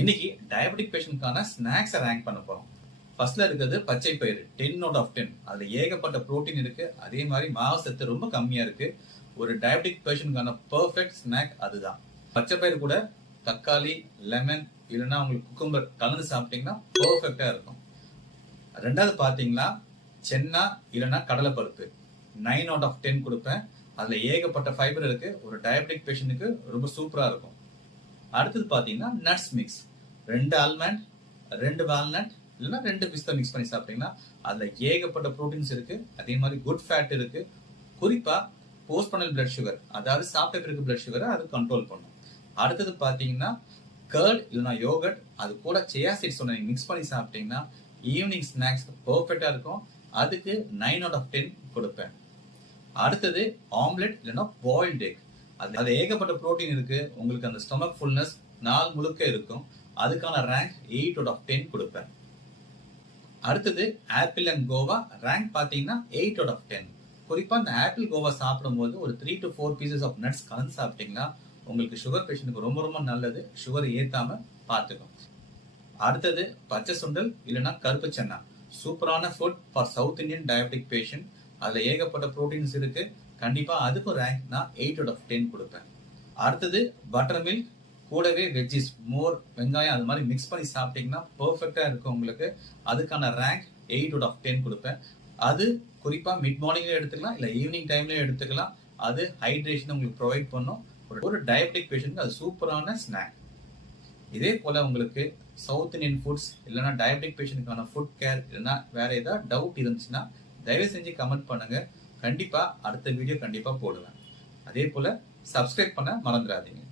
இன்னைக்கு diabetic பேஷண்ட்கான ஸ்நாக்ஸை rank பண்ண போறோம். ஃபர்ஸ்ட்ல இருக்கிறது பச்சை பயிறு 10 out of 10. அதுல ஏகப்பட்ட புரோட்டீன் இருக்கு, அதே மாதிரி மாவு சத்து ரொம்ப கம்மியா இருக்கு. ஒரு டயபெட்டிக் பேஷண்ட்கான பெர்ஃபெக்ட் ஸ்நாக் அதுதான். பச்சை பயிறு கூட தக்காளி, லெமன் இல்லைன்னா உங்களுக்கு குக்கும்பர் கலந்து சாப்பிட்டீங்கன்னா பெர்ஃபெக்டா இருக்கும். ரெண்டாவது பாத்தீங்கன்னா சென்னா இல்லைன்னா கடலைப்பருப்பு 9 out of 10 கொடுப்பேன். அதுல ஏகப்பட்ட ஃபைபர் இருக்கு, ஒரு டயபெட்டிக் பேஷண்ட்டுக்கு ரொம்ப சூப்பரா இருக்கும். அடுத்தது பாத்தீங்கன்னா நட்ஸ் மிக்ஸ் 2 ஆல்மண்ட் 2 வால்நட் இல்லைன்னா 2 பிஸ்தா மிக்ஸ் பண்ணி சாப்பிட்டீங்கன்னா அதுல ஏகப்பட்ட ப்ரோட்டீன்ஸ் இருக்கு, அதே மாதிரி குட் ஃபேட் இருக்கு. குறிப்பா போஸ்ட்பனல் பிளட் சுகர், அதாவது சாப்பிட்ட பிறகு பிளட் சுகரை அது கண்ட்ரோல் பண்ணும். அடுத்தது பாத்தீங்கன்னா கர்ட் இல்லைன்னா யோகட், அது கூட சியா சீட்ஸ் நீங்க மிக்ஸ் பண்ணி சாப்பிட்டீங்கன்னா ஈவினிங் ஸ்நாக்ஸ் பெர்ஃபெக்டா இருக்கும். அதுக்கு 9 out of 10 கொடுப்பேன். அடுத்தது ஆம்லெட் இல்லைன்னா பாயில்ட் எக், அது ஏகப்பட்ட புரோட்டீன் இருக்கு, உங்களுக்கு அந்த ஸ்டொமக் ஃபுல்னஸ் நாள் முழுக்க இருக்கும். அதுக்கான ரேங்க் 8 out of 10 கொடுப்பேன். அடுத்தது ஆப்பிள் அண்ட் கோவா, ரேங்க் பாத்தீங்கன்னா 8 out of 10. குறிப்பா இந்த ஆப்பிள் கோவா சாப்பிடும் போது ஒரு 3 to 4 பீசஸ் ஆஃப் நட்ஸ் கலந்து சாப்பிட்டீங்கன்னா உங்களுக்கு சுகர் பேஷண்ட்டுக்கு ரொம்ப ரொம்ப நல்லது, சுகர் ஏத்தாம பார்த்துக்கும். அடுத்தது பச்சை சுண்டல் இல்லைன்னா கருப்பு சன்னா, சூப்பரான food for south Indian diabetic patient. அதுல ஏகப்பட்ட ப்ரோட்டீன்ஸ் இருக்கு, கண்டிப்பா அதுக்கும் ரேங்க் நான் 8 out of 10 கொடுப்பேன். அடுத்தது பட்டர் மில்க் கூடவே வெஜ்ஜிஸ், மோர், வெங்காயம் அது மாதிரி மிக்ஸ் பண்ணி சாப்பிட்டீங்கன்னா பெர்ஃபெக்டா இருக்கும் உங்களுக்கு. அதுக்கான ரேங்க் 8 out of 10 கொடுப்பேன். அது குறிப்பா மிட் மார்னிங்ல எடுத்துக்கலாம் இல்ல ஈவினிங் டைம்ல எடுத்துக்கலாம். அது ஹைட்ரேஷன் உங்களுக்கு ப்ரொவைட் பண்ணும். ஒரு டயபெட்டிக் பேஷண்ட் அது சூப்பரான ஸ்நாக். இதே போல உங்களுக்கு சவுத் இந்தியன் ஃபுட்ஸ் இல்லைன்னா டயபெட்டிக் பேஷண்ட்கான ஃபுட் கேர் இல்லைன்னா வேற ஏதாவது டவுட் இருந்துச்சுன்னா தயவு செஞ்சு கமெண்ட் பண்ணுங்க. கண்டிப்பா அடுத்த வீடியோ கண்டிப்பா போடுவேன். அதே போல சப்ஸ்கிரைப் பண்ண மறந்துடாதீங்க.